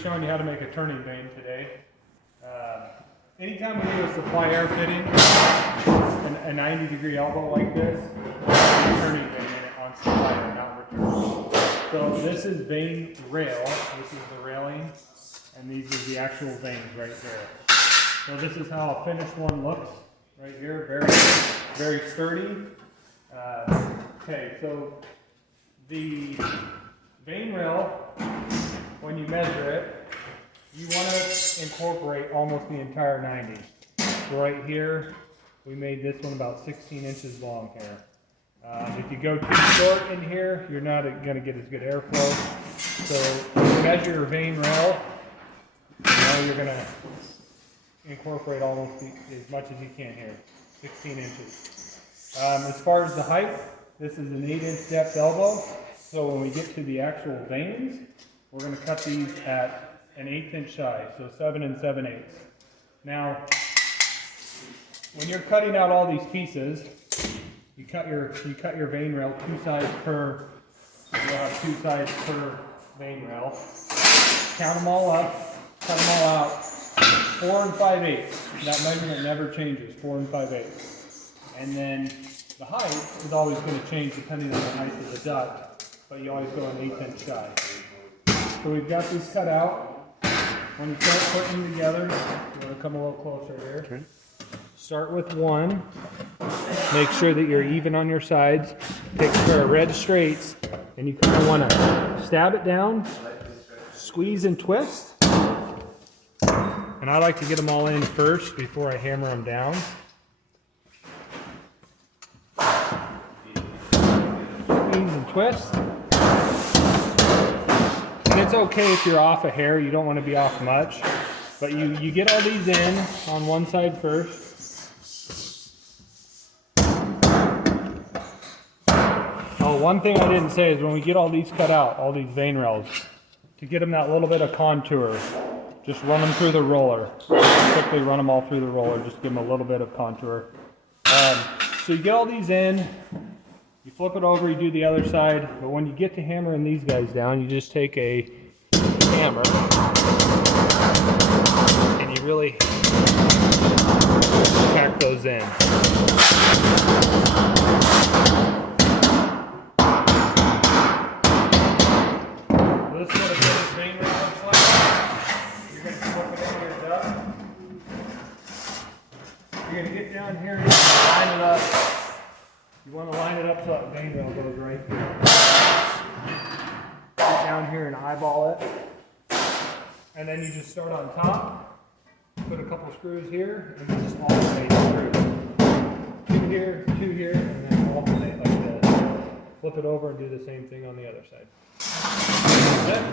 Showing you how to make a turning vane today. Anytime we do a supply air fitting, a 90-degree elbow like this, a turning vane in it on supply air, not return. So this is vane rail, this is the railing, and these are the actual vanes right there. So this is how a finished one looks right here, very sturdy. Okay, so the vane rail, when you measure it, you want to incorporate almost the entire 90. So right here, we made this one about 16 inches long here. If you go too short in here, you're not going to get as good airflow. So when you measure your vane rail, you're going to incorporate almost as much as you can here, 16 inches. As far as the height, this is an 8-inch depth elbow. So when we get to the actual vanes, we're going to cut these at an 1/8 inch size, so 7 7/8. Now, when you're cutting out all these pieces, you cut your vane rail two sides per. You'll have two sides per vane rail. Count them all up, cut them all out. 4 5/8. That measurement never changes. 4 5/8. And then the height is always going to change depending on the height of the duct, but you always go an 1/8 inch size. So we've got these cut out. When you start putting them together, you want to come a little closer here. Okay. Start with one. Make sure that you're even on your sides. Take a pair of red straights, and you kind of want to stab it down, squeeze and twist. And I like to get them all in first before I hammer them down. Squeeze and twist. And it's okay if you're off a hair, you don't want to be off much. But you get all these in on one side first. Oh, one thing I didn't say is when we get all these cut out, all these vane rails, to get them that little bit of contour, just run them through the roller. Quickly run them all through the roller, just give them a little bit of contour. So you get all these in. You flip it over, you do the other side, but when you get to hammering these guys down, you just take a hammer and you really pack those in. This is what a finished vane rail looks like. You're going to flip it into your duct. You're going to get down here and line it up. You want to line it up so that vane rail goes right here. Get down here and eyeball it. And then you just start on top, put a couple screws here, and then just alternate screws. 2 here, 2 here, and then alternate like this. Flip it over and do the same thing on the other side. That's it.